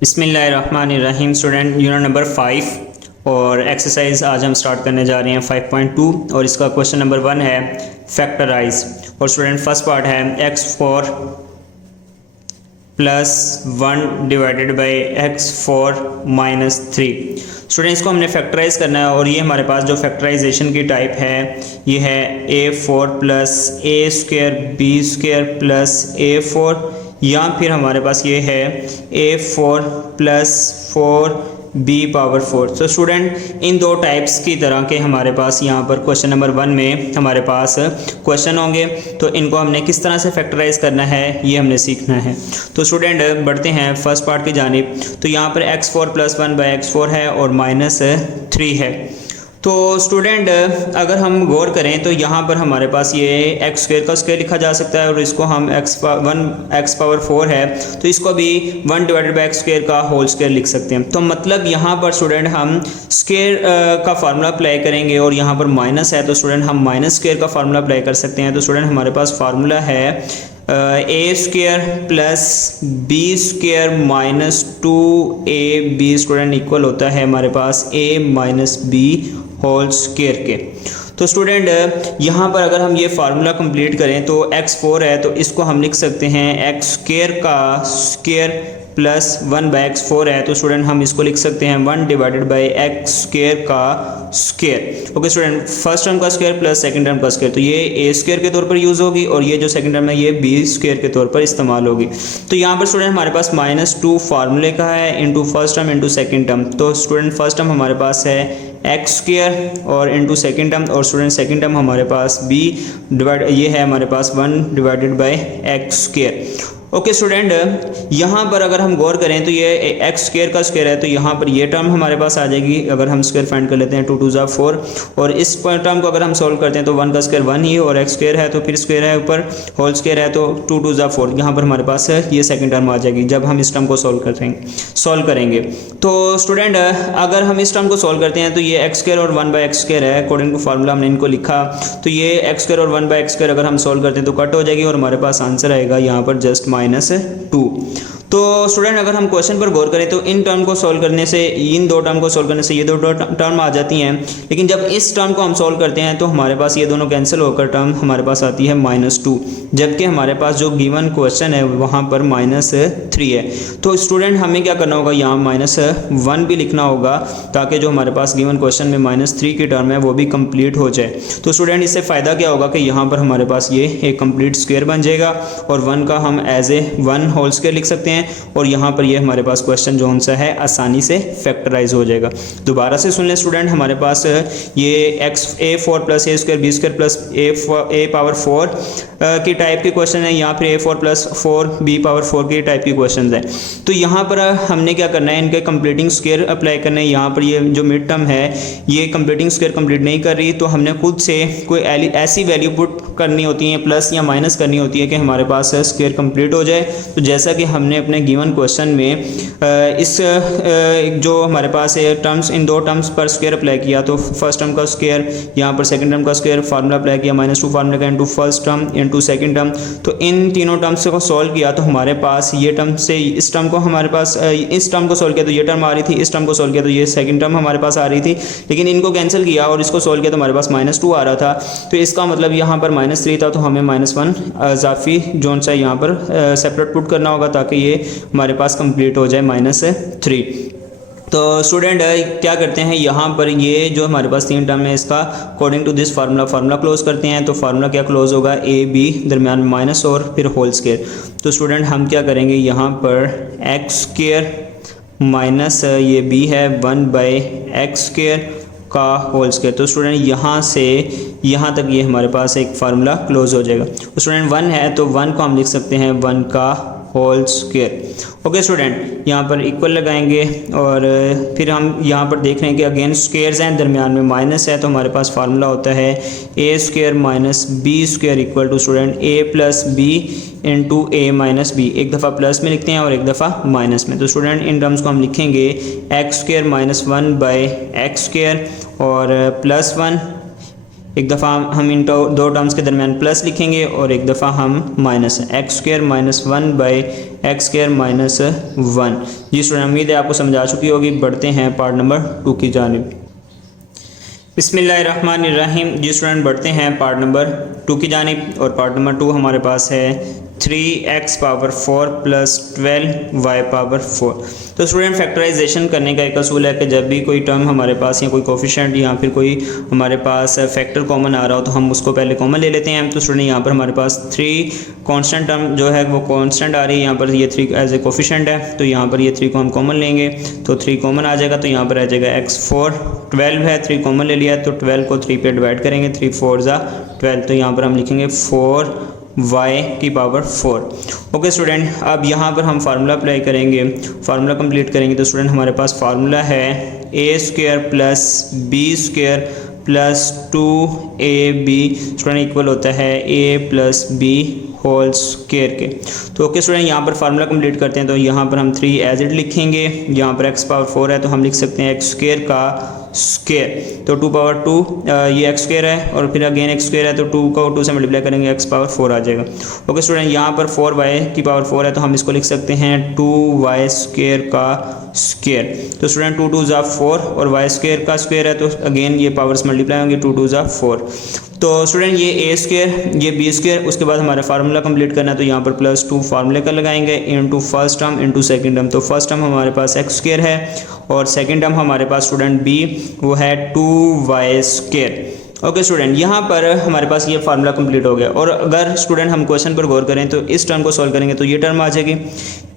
बिस्मिल्लाहिर्रहमानिर्रहीम। Student unit number 5 और exercise आज हम स्टार्ट करने जा रहे हैं 5.2 और इसका क्वेश्चन नंबर 1 है फैक्टराइज। और स्टूडेंट फर्स्ट पार्ट है x4 plus 1 divided by x4 minus 3। Student इसको हमने फैक्टराइज करना है और ये हमारे पास जो फैक्टराइजेशन की टाइप है ये है a4 plus a square b square plus a4, या फिर हमारे पास ये है a4 प्लस 4b पावर 4। तो स्टूडेंट इन दो टाइप्स की तरह के हमारे पास यहाँ पर क्वेश्चन नंबर 1 में हमारे पास क्वेश्चन होंगे, तो इनको हमने किस तरह से फैक्टराइज करना है ये हमने सीखना है। तो स्टूडेंट बढ़ते हैं फर्स्ट पार्ट की जानिब। तो यहाँ पर x4 प्लस 1 बाई x4 है और माइनस 3 है। तो स्टूडेंट अगर हम गौर करें तो यहाँ पर हमारे पास ये एक्स स्क्वायर का स्क्वायर लिखा जा सकता है और इसको हम x पावर 4 है तो इसको भी 1 डिवाइडेड बाई एक्स स्क्वायर का होल स्क्वायर लिख सकते हैं। तो मतलब यहाँ पर स्टूडेंट हम स्क्वायर का फार्मूला अप्लाई करेंगे और यहाँ पर माइनस है तो स्टूडेंट हम माइनस स्क्वायर का फार्मूला अप्लाई कर सकते हैं। तो स्टूडेंट हमारे पास फार्मूला है a square plus B square minus 2ab student equal होता है हमारे पास a minus b whole square के। तो स्टूडेंट यहाँ पर अगर हम ये फार्मूला कंप्लीट करें तो x4 है तो इसको हम लिख सकते हैं x स्क्वायर का स्क्वायर प्लस 1 बाई x4 है तो स्टूडेंट हम इसको लिख सकते हैं 1 डिवाइडेड बाई एक्स स्क्वायर का square. Okay student, first term का स्क्वायर प्लस सेकंड टर्म का स्क्वायर, तो ये ए स्क्वायर के तौर पर यूज़ होगी और ये जो सेकंड टर्म है ये बी स्क्वायर के तौर पर इस्तेमाल होगी। तो यहाँ पर स्टूडेंट हमारे पास -2 फार्मूले का है into first term into second term. तो स्टूडेंट फर्स्ट टर्म हमारे पास है एक्स स्क्वायर और इंटू सेकेंड टर्म और स्टूडेंट सेकेंड टर्म हमारे पास बी डिवाइड ये है हमारे पास 1 divided by x square. Okay student, यहाँ पर अगर हम गौर करें तो ये एक्स स्क्वायर का स्क्वायर है तो यहाँ पर ये टर्म हमारे पास आ जाएगी। अगर हम स्क्वायर फाइंड कर लेते हैं 2 2 ज़ा 4 और इस टर्म को अगर हम सॉल्व करते हैं तो 1 का स्क्वायर 1 ही और एक्स स्क्वायर है तो फिर स्क्वायर है ऊपर होल स्क्वायर है तो 2 2 ज़ा 4 यहाँ पर हमारे पास ये सेकंड टर्म आ जाएगी जब हम इस टर्म को सॉल्व करेंगे। तो स्टूडेंट अगर हम इस टर्म को सॉल्व करते हैं तो ये एक्स स्क्वायर और 1 बाई एक्स स्क्वायर है अकॉर्डिंग टू फार्मूला हमने इनको लिखा। तो ये एक्स स्क्वायर और 1 बाई एक्स स्क्वायर अगर हम सॉल्व करते हैं तो कट हो जाएगी और हमारे पास आंसर आएगा यहाँ पर जस्ट -2। तो स्टूडेंट अगर हम क्वेश्चन पर गौर करें तो इन टर्म को सॉल्व करने से इन दो टर्म को सॉल्व करने से ये दो टर्म आ जाती हैं, लेकिन जब इस टर्म को हम सॉल्व करते हैं तो हमारे पास ये दोनों कैंसिल होकर टर्म हमारे पास आती है -2, जबकि हमारे पास जो गिवन क्वेश्चन है वहाँ पर -3 है। तो स्टूडेंट हमें क्या करना होगा, यहाँ -1 भी लिखना होगा ताकि जो हमारे पास गिवन क्वेश्चन में -3 की टर्म है वो भी कंप्लीट हो जाए। तो स्टूडेंट इससे फ़ायदा क्या होगा कि यहाँ पर हमारे पास ये एक कंप्लीट स्क्वायर बन जाएगा और 1 का हम एज ए 1 होल स्क्वायर लिख सकते हैं और यहाँ पर ये हमारे पास क्वेश्चन जो सा है आसानी से फैक्टराइज हो जाएगा। दोबारा से सुन लें स्टूडेंट, हमारे पास ये a4 plus a square b square plus A power 4 की टाइप के क्वेश्चन है, यहाँ पर a4 प्लस 4b पावर 4 की टाइप के क्वेश्चन है। तो यहाँ पर हमने क्या करना है, इनके कंप्लीटिंग स्क्वायर अप्लाई करना है। यहाँ पर ये जो मिड टर्म है ये कंप्लीटिंग स्क्वायर कंप्लीट नहीं कर रही तो हमने खुद से कोई ऐसी वैल्यू पुट करनी होती है प्लस या माइनस करनी होती है कि हमारे पास स्क्वायर कंप्लीट हो जाए। तो जैसा कि हमने अपने गिवन क्वेश्चन में इस जो हमारे पास है टर्म्स इन दो टर्म्स पर स्क्वायर अप्लाई किया तो फर्स्ट टर्म का स्क्वायर यहाँ पर सेकंड टर्म का स्क्वायर फार्मूला अप्लाई किया -2 फार्मूला का into first term into second term. तो इन तीनों टर्म्स को सॉल्व किया तो हमारे पास ये टर्म से इस टर्म को हमारे पास इस टर्म को सॉल्व किया तो ये टर्म आ रही थी, इस टर्म को सॉल्व किया तो ये सेकंड टर्म हमारे पास आ रही थी, लेकिन इनको कैंसिल किया और इसको सॉल्व किया तो हमारे पास -2 आ रहा था। तो इसका मतलब यहाँ पर -3 था तो हमें -1 इजाफी जोन सा यहाँ पर सेपरेट पुट करना होगा ताकि ये हमारे पास कंप्लीट हो जाए -3। तो स्टूडेंट क्या करते हैं, यहाँ पर ये जो हमारे पास 3 टर्म है इसका according to this formula close करते हैं। तो फार्मूला क्या क्लोज होगा, ए बी दरमियान में माइनस और फिर होल स्क्वायर। तो स्टूडेंट हम क्या करेंगे, यहाँ पर एक्स स्क्वायर माइनस ये बी है 1 बाई एक्स स्क्वायर का होल स्क्वायर। तो स्टूडेंट यहाँ से यहाँ तक ये हमारे पास एक फार्मूला क्लोज हो जाएगा। तो स्टूडेंट 1 है तो 1 को हम लिख सकते हैं 1 का होल स्क्वायर। ओके स्टूडेंट, यहाँ पर इक्वल लगाएंगे और फिर हम यहाँ पर देख रहे हैं कि अगेन स्क्वेयर्स हैं दरमियान में माइनस है तो हमारे पास फार्मूला होता है a square minus B square equal to student a plus b into a minus b. एक दफ़ा प्लस में लिखते हैं और एक दफ़ा माइनस में। तो स्टूडेंट इन टर्म्स को हम लिखेंगे x square minus 1 by x square और प्लस 1। एक दफ़ा हम इन दो टर्म्स के दरमियान प्लस लिखेंगे और एक दफ़ा हम minus x square minus 1 by x square minus 1। जी स्टूडेंट, उम्मीद है आपको समझ आ चुकी होगी। बढ़ते हैं पार्ट नंबर 2 की जानिब। बिस्मिल्लाहिर्रहमानिर्रहीम। जी स्टूडेंट, बढ़ते हैं पार्ट नंबर 2 की जानिब। और पार्ट नंबर 2 हमारे पास है 3x power 4 plus 12y power 4। तो स्टूडेंट, फैक्टराइजेशन करने का एक असूल है कि जब भी कोई टर्म हमारे पास या कोई कोफिशिएंट या फिर कोई हमारे पास फैक्टर कॉमन आ रहा हो तो हम उसको पहले कॉमन ले लेते हैं। तो स्टूडेंट, यहाँ पर हमारे पास 3 कांस्टेंट टर्म जो है वो कांस्टेंट आ रही है, यहाँ पर ये 3 एज ए कोफिशिएंट है। तो यहाँ पर ये 3 को हम कॉमन लेंगे तो 3 कॉमन आ जाएगा। तो यहाँ पर आ जाएगा x4, 12 है, 3 कॉमन ले लिया तो 12 को 3 पे डिवाइड करेंगे, 3 4 ज़ा 12। तो यहाँ पर हम लिखेंगे 4y की पावर 4। ओके स्टूडेंट, अब यहाँ पर हम फार्मूला अप्लाई करेंगे, फार्मूला कंप्लीट करेंगे। तो स्टूडेंट, हमारे पास फार्मूला है a square plus b square plus 2ab student equal होता है a plus b whole square के। तो ओके स्टूडेंट, यहाँ पर फार्मूला कंप्लीट करते हैं। तो यहाँ पर हम 3 एज इट लिखेंगे। यहाँ पर x पावर 4 है तो हम लिख सकते हैं x स्क्वायर का स्क्वायर। तो 2 पावर 2 ये x स्क्वायर है और फिर अगेन x स्क्वायर है तो 2 को 2 से मल्टीप्लाई करेंगे x पावर 4 आ जाएगा। ओके स्टूडेंट, यहाँ पर 4y की पावर 4 है तो हम इसको लिख सकते हैं 2y स्क्वायर का स्क्वायर। तो स्टूडेंट 2 2 ज़ा 4 और y स्क्वायर का स्क्वायर है तो अगेन ये पावर्स मल्टीप्लाई होंगे, 2 2 ज़ा 4। तो स्टूडेंट, ये a स्क्वायर ये b स्क्वायर, उसके बाद हमारा फार्मूला कंप्लीट करना है। तो यहाँ पर +2 फार्मूले का लगाएंगे into first term into second term. तो फर्स्ट टर्म हमारे पास x स्क्वायर है और सेकंड टर्म हमारे पास स्टूडेंट b वो है 2y स्क्वायर। ओके स्टूडेंट, यहाँ पर हमारे पास ये फार्मूला कंप्लीट हो गया। और अगर स्टूडेंट हम क्वेश्चन पर गौर करें तो इस टर्म को सॉल्व करेंगे तो ये टर्म आ जाएगी,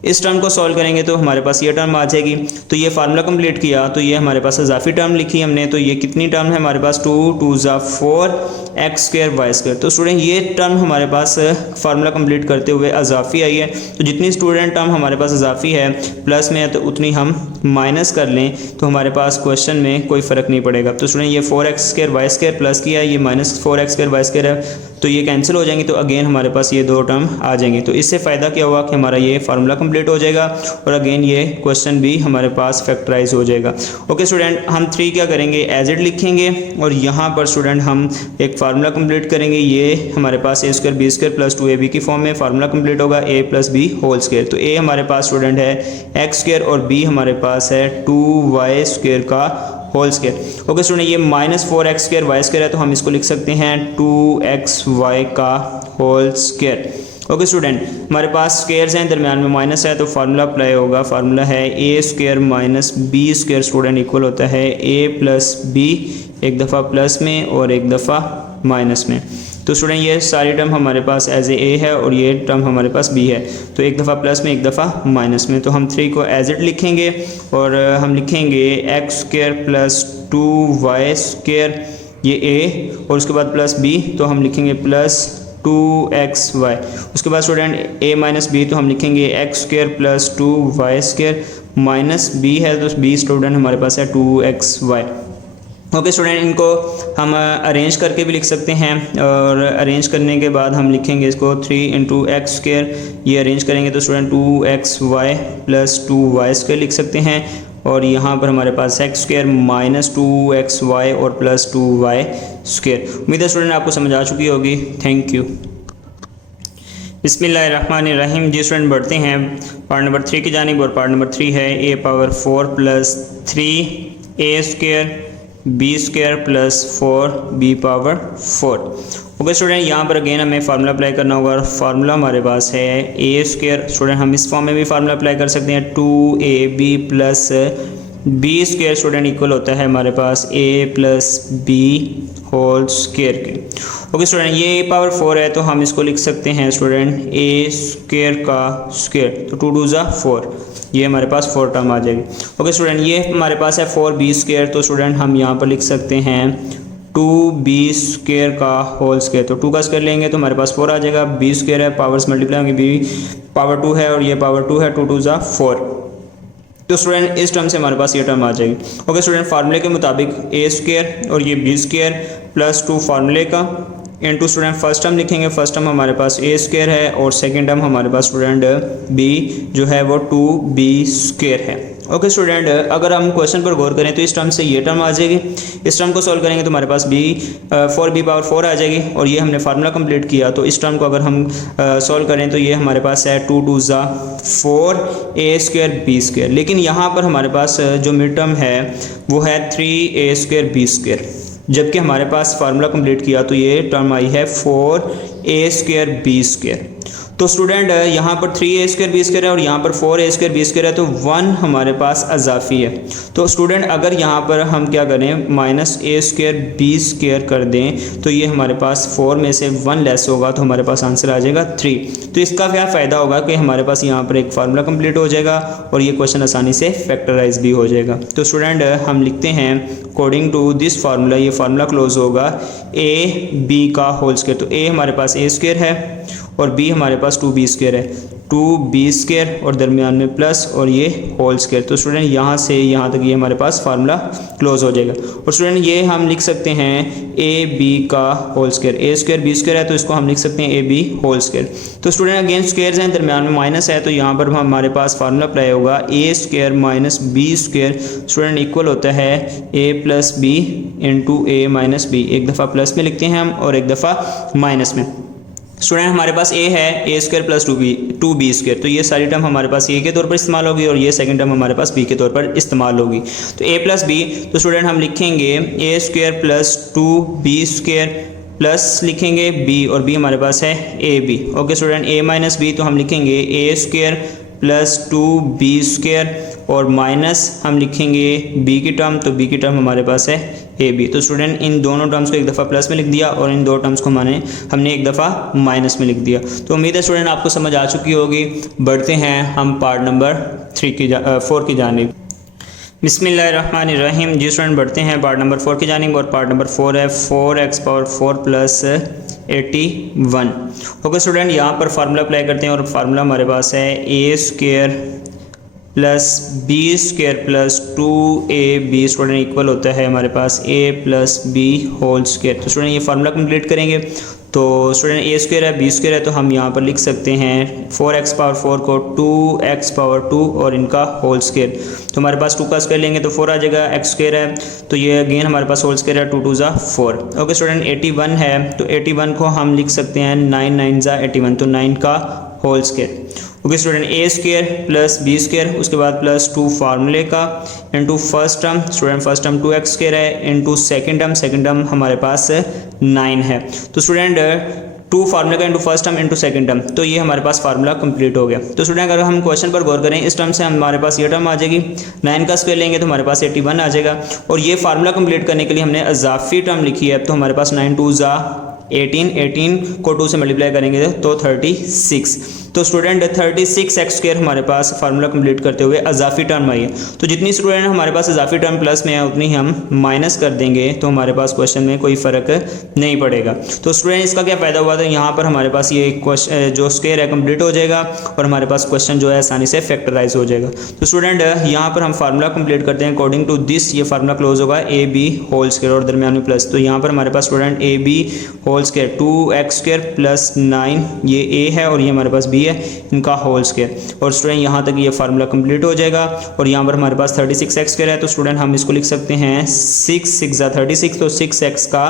इस टर्म को सॉल्व करेंगे तो हमारे पास ये टर्म आ जाएगी। तो ये फार्मूला कंप्लीट किया तो ये हमारे पास इजाफी टर्म लिखी हमने। तो ये कितनी टर्म है हमारे पास 2 2 ज़ा 4 एक्स स्क्वायर वाई स्क्वायर। तो स्टूडेंट, ये टर्म हमारे पास फार्मूला कंप्लीट करते हुए इजाफी आई है। तो जितनी स्टूडेंट टर्म हमारे पास इजाफी है प्लस में है तो उतनी हम माइनस कर लें तो हमारे पास क्वेश्चन में कोई फ़र्क नहीं पड़ेगा। तो स्टूडेंट, ये 4x square Y square plus किया, ये minus 4x square Y square है तो ये कैंसिल हो जाएंगे। तो अगेन हमारे पास ये 2 टर्म आ जाएंगे। तो इससे फ़ायदा क्या हुआ कि हमारा ये फार्मूला कंप्लीट हो जाएगा और अगेन ये क्वेश्चन भी हमारे पास फैक्टराइज हो जाएगा। ओके स्टूडेंट, हम 3 क्या करेंगे एज इट लिखेंगे और यहाँ पर स्टूडेंट हम एक फार्मूला कंप्लीट करेंगे। ये हमारे पास a square b square plus 2ab की फॉर्म में फार्मूला कंप्लीट होगा a plus b whole square. तो a हमारे पास स्टूडेंट है x स्क्वायर और b हमारे पास है 2y स्क्वायर का होल स्क्वायर। ओके स्टूडेंट, ये -4x स्क्वायर वाई स्क्वायर है तो हम इसको लिख सकते हैं 2xy का होल स्क्वायर। ओके स्टूडेंट, हमारे पास स्क्वायर्स हैं, दरमियान में माइनस है तो फार्मूला अप्लाई होगा। फार्मूला है a square minus b square student equal होता है a प्लस b, एक दफ़ा प्लस में और एक दफ़ा माइनस में। तो स्टूडेंट, ये सारी टर्म हमारे पास एज ए है और ये टर्म हमारे पास b है। तो एक दफ़ा प्लस में एक दफ़ा माइनस में। तो हम 3 को एज इट लिखेंगे और हम लिखेंगे x square plus 2y square ये a और उसके बाद प्लस b तो हम लिखेंगे प्लस 2xy। उसके बाद स्टूडेंट a माइनस b तो हम लिखेंगे x square plus 2y square minus b है तो b स्टूडेंट हमारे पास है 2xy। ओके स्टूडेंट, इनको हम अरेंज करके भी लिख सकते हैं और अरेंज करने के बाद हम लिखेंगे इसको 3 इंटू एक्स स्क्वायर। ये अरेंज करेंगे तो student 2xy plus 2y square लिख सकते हैं और यहाँ पर हमारे पास x स्क्वायर माइनस 2xy और प्लस 2y स्क्वायर। उम्मीद है स्टूडेंट आपको समझ आ चुकी होगी। Thank you. बिस्मिल्लाहिर्रहमानिर्रहीम। जी स्टूडेंट, बढ़ते हैं पार्ट नंबर 3 की जानिब और पार्ट नंबर 3 है a power 4 plus 3a square b square plus 4b power 4। Okay student, यहाँ पर अगेन हमें फार्मूला अप्लाई करना होगा और फार्मूला हमारे पास है a स्क्वायर। स्टूडेंट, हम इस फॉर्म में भी फार्मूला अप्लाई कर सकते हैं 2ab plus b square student equal होता है हमारे पास a plus b whole square के। ओके स्टूडेंट, ये a पावर 4 है तो हम इसको लिख सकते हैं स्टूडेंट a स्क्वायर का स्क्वायर। तो 2 2 ज़ा 4, ये हमारे पास 4 टर्म आ जाएगी। ओके स्टूडेंट, ये हमारे पास है 4b स्क्वायर तो स्टूडेंट हम यहाँ पर लिख सकते हैं 2b स्क्वायर का होल स्क्वायर। तो 2 का स्क्वायर लेंगे तो हमारे पास 4 आ जाएगा। b स्क्वायर है, पावर्स मल्टीप्लाई होंगे, b पावर 2 है और ये पावर 2 है, 2 2 ज़ा 4। तो स्टूडेंट, इस टर्म से हमारे पास ये टर्म आ जाएगी। ओके स्टूडेंट, फार्मूले के मुताबिक a स्क्वायर और ये b स्क्वायर प्लस 2 फार्मूले का इनटू स्टूडेंट फर्स्ट टर्म लिखेंगे। फर्स्ट टर्म हमारे पास a स्क्वायर है और सेकंड टर्म हमारे पास स्टूडेंट b जो है वो 2b स्क्वायर है। ओके स्टूडेंट, अगर हम क्वेश्चन पर गौर करें तो इस टर्म से ये टर्म आ जाएगी, इस टर्म को सॉल्व करेंगे तो हमारे पास b 4b पावर 4 आ जाएगी और ये हमने फार्मूला कंप्लीट किया। तो इस टर्म को अगर हम सॉल्व करें तो ये हमारे पास है 2 2 ज़ा 4 a स्क्वायर b स्क्वायर, लेकिन यहाँ पर हमारे पास जो मिड टर्म है वो है 3a स्क्वायर b स्क्वायर, जबकि हमारे पास फार्मूला कंप्लीट किया तो ये टर्म आई है 4a स्क्वायर b स्क्वायर। तो स्टूडेंट यहाँ पर 3a स्क्वायर b स्क्वायर है और यहाँ पर 4a स्क्वायर b स्क्वायर है, तो 1 हमारे पास अजाफी है। तो स्टूडेंट अगर यहाँ पर हम क्या करें minus a square b square कर दें तो ये हमारे पास 4 में से 1 लेस होगा तो हमारे पास आंसर आ जाएगा 3। तो इसका क्या फ़ायदा होगा कि हमारे पास यहाँ पर एक फार्मूला कंप्लीट हो जाएगा और ये क्वेश्चन आसानी से फैक्टराइज भी हो जाएगा। तो स्टूडेंट हम लिखते हैं अकॉर्डिंग टू दिस फार्मूला, ये फार्मूला क्लोज होगा a b का होल स्क्वायर। तो a हमारे पास a स्क्वायर है और b हमारे पास 2b स्क्वायर है, 2b स्क्वायर और दरमियान में प्लस और ये होल स्क्वायर। तो स्टूडेंट यहाँ से यहाँ तक ये हमारे पास फार्मूला क्लोज हो जाएगा। और स्टूडेंट ये हम लिख सकते हैं a b का whole square, a square b square है तो इसको हम लिख सकते हैं a b होल स्क्वायर। तो स्टूडेंट अगेन स्क्वायर्स हैं, दरमियान में माइनस है तो यहाँ पर हमारे पास फार्मूला अप्लाई होगा a square minus b square student equal होता है a plus b into a minus b। एक दफ़ा प्लस में लिखते हैं हम और एक दफ़ा माइनस में। स्टूडेंट हमारे पास a है a square plus 2b square, तो ये सारी टर्म हमारे पास a के तौर पर इस्तेमाल होगी और ये सेकंड टर्म हमारे पास b के तौर पर इस्तेमाल होगी। तो a प्लस b, तो स्टूडेंट हम लिखेंगे a square plus 2b square plus लिखेंगे b और b हमारे पास है ab। Okay student a minus b, तो हम लिखेंगे a square plus 2b square और माइनस हम लिखेंगे b की टर्म, तो b की टर्म हमारे पास है ab। तो स्टूडेंट इन दोनों टर्म्स को एक दफ़ा प्लस में लिख दिया और इन दो टर्म्स को हमने एक दफ़ा माइनस में लिख दिया। तो उम्मीद है स्टूडेंट आपको समझ आ चुकी होगी। बढ़ते हैं हम पार्ट नंबर 4 की जानिब। बिस्मिल्लाहिर्रहमानिर्रहीम। जी स्टूडेंट बढ़ते हैं पार्ट नंबर 4 की जानिब और पार्ट नंबर 4 है 4x power 4 plus 81। Okay student यहाँ पर फार्मूला अप्लाई करते हैं और फार्मूला हमारे पास है a square plus b square plus 2ab student equal होता है हमारे पास a plus b whole square. तो स्टूडेंट ये फार्मूला कंप्लीट करेंगे तो स्टूडेंट a स्क्वायर है b स्क्वायर है तो हम यहाँ पर लिख सकते हैं 4x पावर 4 को 2x पावर 2 और इनका होल स्क्वायर। तो हमारे पास 2 का स्क्वायर लेंगे तो 4 आ जाएगा, x स्क्वायर है तो ये अगेन हमारे पास होल स्क्वायर है 2 2 ज़ा 4। ओके स्टूडेंट 81 है तो 81 को हम लिख सकते हैं 9 9 ज़ा 81, तो 9 का whole square. Okay student a square plus b square उसके बाद प्लस 2 फार्मूले का into first term, student first term 2x square है इंटू सेकेंड टर्म हमारे पास 9 है। तो स्टूडेंट 2 फार्मूले का into first term into second term, तो ये हमारे पास फार्मूला कंप्लीट हो गया। तो स्टूडेंट अगर हम क्वेश्चन पर गौर करें इस टर्म से हमारे पास ये टर्म आ जाएगी, 9 का स्क्वायर लेंगे तो हमारे पास 81 आ जाएगा और ये फार्मूला कंप्लीट करने के लिए हमने अजाफी टर्म लिखी है। तो हमारे पास 9 2 ज़ा 18 को 2 से मल्टीप्लाई करेंगे तो 36। तो स्टूडेंट 36x स्क्वायर हमारे पास फार्मूला कंप्लीट करते हुए अजाफी टर्म आई है। तो जितनी स्टूडेंट हमारे पास अजाफी टर्म प्लस में है उतनी हम माइनस कर देंगे तो हमारे पास क्वेश्चन में कोई फ़र्क नहीं पड़ेगा। तो स्टूडेंट इसका क्या फ़ायदा हुआ, तो यहाँ पर हमारे पास ये क्वेश्चन जो स्क्वायर है कंप्लीट हो जाएगा और हमारे पास क्वेश्चन जो है आसानी से फैक्टराइज हो जाएगा। तो स्टूडेंट यहाँ पर हम फार्मूला कंप्लीट करते हैं अकॉर्डिंग टू दिस, ये फार्मूला क्लोज होगा ए बी होल स्क्वायर और दरमियान में प्लस। तो यहाँ पर हमारे पास student a b whole square 2x square plus 9 ये a है और ये हमारे पास b है, इनका होल स्क्वायर। और स्टूडेंट यहाँ तक ये फार्मूला कंप्लीट हो जाएगा और यहाँ पर हमारे पास 36x स्क्वायर है तो स्टूडेंट हम इसको लिख सकते हैं 6 6 ज़ा 36, तो 6x का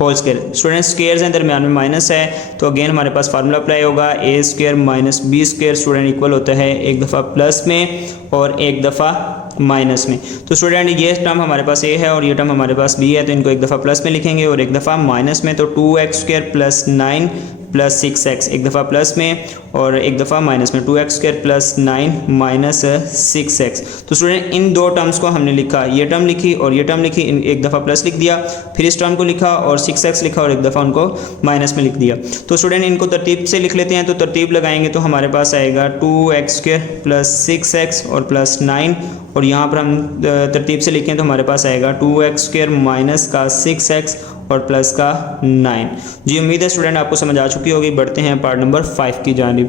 होल स्क्वायर। स्टूडेंट स्क्वायर्स हैं दरमियान में माइनस है तो अगेन हमारे पास फार्मूला अप्लाई होगा a square minus b square student equal होता है एक दफ़ा प्लस में और एक दफ़ा माइनस में। तो स्टूडेंट ये टर्म हमारे पास a है और ये टर्म हमारे पास b है तो इनको एक दफ़ा प्लस में लिखेंगे और एक दफ़ा माइनस में। तो 2x square plus 9 plus 6x एक दफ़ा प्लस में और एक दफ़ा माइनस में 2x square plus 9 minus 6x। तो स्टूडेंट इन दो टर्म्स को हमने लिखा, ये टर्म लिखी और ये टर्म लिखी, एक दफ़ा प्लस लिख दिया, फिर इस टर्म को लिखा और 6x लिखा और एक दफ़ा उनको माइनस में लिख दिया। तो स्टूडेंट इनको तरतीब से लिख लेते हैं, तो तरतीब लगाएंगे तो हमारे पास आएगा 2x स्क्वायर प्लस 6x और प्लस 9 और यहाँ पर हम तरतीब से लिखें तो हमारे पास आएगा 2x स्क्वायर माइनस का 6x और प्लस का 9। जी उम्मीद है स्टूडेंट आपको समझ आ चुकी होगी। बढ़ते हैं पार्ट नंबर 5 की जानिब।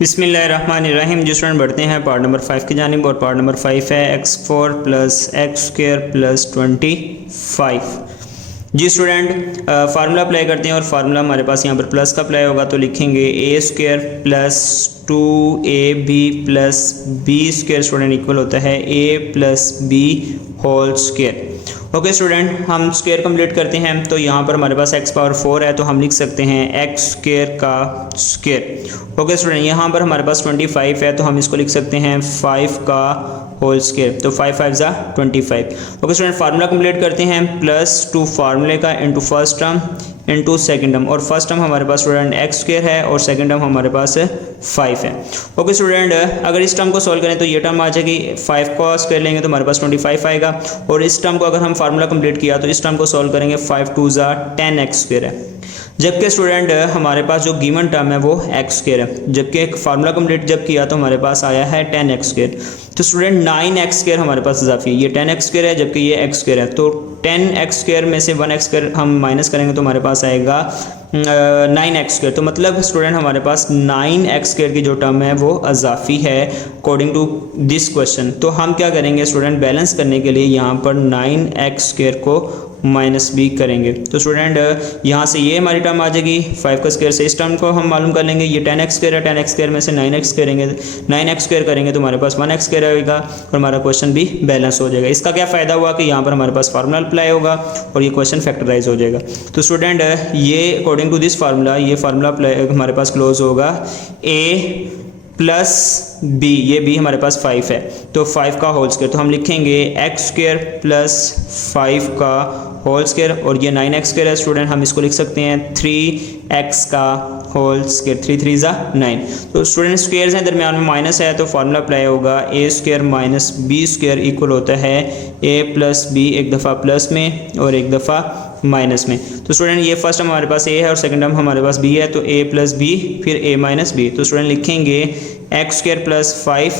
बिस्मिल्लाहिर्रहमानिर्रहीम। जी स्टूडेंट बढ़ते हैं पार्ट नंबर 5 की जानिब और पार्ट नंबर 5 है x4 plus x square plus 25। जी स्टूडेंट फार्मूला अप्लाई करते हैं और फार्मूला हमारे पास यहाँ पर प्लस का अप्लाई होगा तो लिखेंगे a square plus 2ab plus B square student equal होता है a plus B whole square. Okay student, हम स्क्वायर कंप्लीट करते हैं। तो यहाँ पर हमारे पास x पावर 4 है, तो हम लिख सकते हैं x स्क्वायर का स्क्वायर। ओके स्टूडेंट, यहाँ पर हमारे पास 25 है, तो हम इसको लिख सकते हैं 5 का होल स्क्वायर। तो 5 5 जा 25। ओके स्टूडेंट, फार्मूला कंप्लीट करते हैं। प्लस 2 फार्मूले का into first term into second term, और फर्स्ट टर्म हमारे पास स्टूडेंट एक्स स्क्वायर है और सेकेंड टर्म हमारे पास 5 है। ओके स्टूडेंट, अगर इस टर्म को सॉल्व करें तो ये टर्म आ जाएगी, 5 का स्क्वायर लेंगे तो हमारे पास 25 आएगा, और इस टर्म को अगर हम फार्मूला कंप्लीट किया तो इस टर्म को सॉल्व करेंगे 5 2 जा 10x स्क्वायर है। जबकि स्टूडेंट हमारे पास जो गिवन टर्म है वो एक्स स्क्वायर है, जबकि एक फार्मूला कंप्लीट जब किया तो हमारे पास आया है 10x स्क्वायर। तो स्टूडेंट 9x स्क्वायर हमारे पास इजाफी है, ये 10x स्क्वायर है जबकि ये x स्क्वायर है। तो 10x स्क्वायर में से 1x स्क्वायर हम माइनस करेंगे तो हमारे पास आएगा 9x स्क्वायर। तो मतलब स्टूडेंट हमारे पास 9x स्क्वायर की जो टर्म है वो इजाफी है अकॉर्डिंग टू दिस क्वेश्चन। तो हम क्या करेंगे स्टूडेंट, बैलेंस करने के लिए यहाँ पर 9x स्क्वायर को माइनस भी करेंगे। तो स्टूडेंट यहाँ से ये हमारी टर्म आ जाएगी 5 का स्क्वायर से, इस टर्म को हम मालूम कर लेंगे, ये 10x स्क्वायर है, 10x स्क्वायर में से 9x करेंगे, 9x स्क्वायर करेंगे तो हमारे पास 1x स्क्वायर आएगा और हमारा क्वेश्चन भी बैलेंस हो जाएगा। इसका क्या फ़ायदा हुआ कि यहाँ पर हमारे पास फार्मूला अप्लाई होगा और ये क्वेश्चन फैक्टराइज हो जाएगा। तो स्टूडेंट ये अकॉर्डिंग टू दिस फार्मूला, ये फार्मूला अप्लाई हमारे पास क्लोज होगा a प्लस b, ये b हमारे पास 5 है, तो 5 का होल स्क्वायर, तो हम लिखेंगे एक्स स्क्वायर प्लस 5 का होल स्क्वायर, और ये 9x स्क्वायर है स्टूडेंट, हम इसको लिख सकते हैं 3x का होल स्क्वायर, 3 3 जा 9। तो स्टूडेंट स्क्वायर्स हैं, दरमियान में माइनस है, तो फार्मूला अप्लाई होगा a square minus B square equal होता है a प्लस बी, एक दफ़ा प्लस में और एक दफ़ा माइनस में। तो स्टूडेंट ये फर्स्ट टर्म हमारे पास a है और सेकंड टर्म हमारे पास b है, तो a प्लस b फिर a माइनस b। तो स्टूडेंट लिखेंगे x square plus 5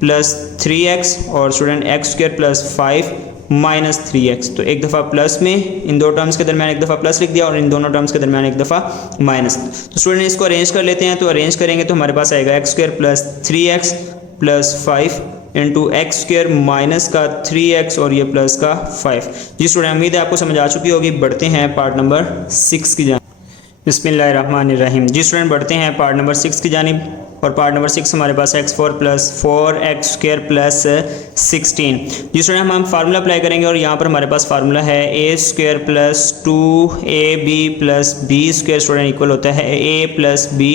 plus 3x और student x square plus 5 minus 3x। तो एक दफ़ा प्लस में, इन दो टर्म्स के दरमियान एक दफ़ा प्लस लिख दिया और इन दोनों टर्म्स के दरमियान एक दफ़ा माइनस। तो स्टूडेंट इसको अरेंज कर लेते हैं। तो अरेंज करेंगे तो हमारे पास आएगा x square plus 3x plus 5 into x square minus का 3x और ये प्लस का 5। जी स्टूडेंट, उम्मीद है आपको समझ आ चुकी होगी। बढ़ते हैं पार्ट नंबर 6 की जानिब। बिस्मिल्लाहिर्रहमानिर्रहीम। जी स्टूडेंट, बढ़ते हैं पार्ट नंबर 6 की जानिब, और पार्ट नंबर 6 हमारे पास x4 plus 4x square plus 16। जी स्टूडेंट, हम फार्मूला अप्लाई करेंगे और यहाँ पर हमारे पास फार्मूला है a square plus 2ab plus b square student equal होता है a plus b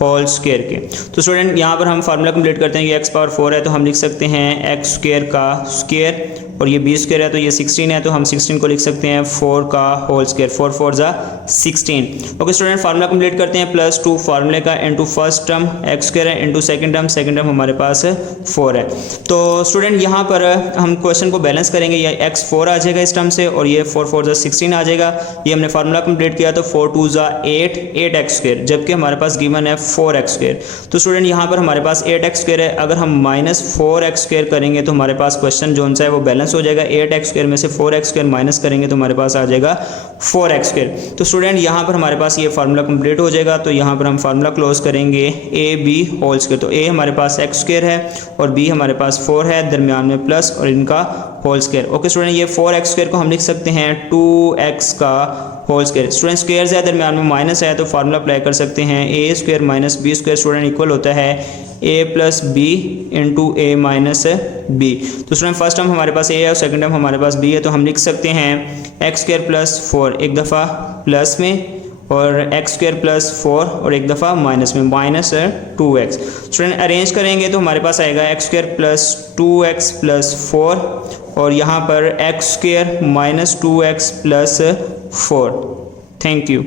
whole square के। तो स्टूडेंट यहाँ पर हम फार्मूला कंप्लीट करते हैं, ये x पावर 4 है तो हम लिख सकते हैं x स्क्वायर का स्क्वायर, और ये b स्क्वायर है तो ये 16 है, तो हम 16 को लिख सकते हैं 4 का होल स्क्वायर, 4 4 जा 16। ओके स्टूडेंट, फार्मूला कंप्लीट करते हैं। प्लस 2 फार्मूले का into first term x square है इंटू सेकंड टर्म हमारे पास 4 है। तो स्टूडेंट यहाँ पर हम क्वेश्चन को बैलेंस करेंगे, ये x 4 आ जाएगा इस टर्म से और ये 4 4 जा 16 आ जाएगा। ये हमने फार्मूला कंप्लीट किया तो 4 2 जा 8 8x स्क्वायर, जबकि हमारे पास गिवन है 4x स्क्वायर। तो स्टूडेंट यहाँ पर हमारे पास 8x स्क्वायर है, अगर हम माइनस 4x स्क्वायर करेंगे तो हमारे पास क्वेश्चन जो सा है वो बैलेंस हो जाएगा। 8x स्क्वायर में से 4x स्क्वायर माइनस करेंगे तो हमारे पास आ जाएगा 4x स्क्वायर। तो स्टूडेंट यहाँ पर हमारे पास ये फार्मूला कंप्लीट हो जाएगा। तो यहाँ पर हम फार्मूला क्लोज करेंगे ab होल स्क्वायर, तो a हमारे पास x स्क्वायर है और b हमारे पास 4 है, दरमियान में प्लस और इनका होल स्क्वायर। ओके स्टूडेंट, ये 4x स्क्वायर को हम लिख सकते हैं 2x का होल स्क्वायर। स्टूडेंट स्क्वायर है, दरमियान में माइनस है, तो फार्मूला अप्लाई कर सकते हैं a square minus b square student equal होता है a plus b into a minus b। तो स्टूडेंट फर्स्ट टर्म हमारे पास a है और सेकंड टर्म हमारे पास b है, तो हम लिख सकते हैं एक्स स्क्वायर प्लस 4 एक दफ़ा प्लस में और एक्स स्क्वायर प्लस 4 और एक दफ़ा माइनस में, माइनस 2x। स्टूडेंट अरेंज करेंगे तो हमारे पास आएगा x square plus 2x plus 4 और यहाँ पर x square minus 2x plus 4। Thank you.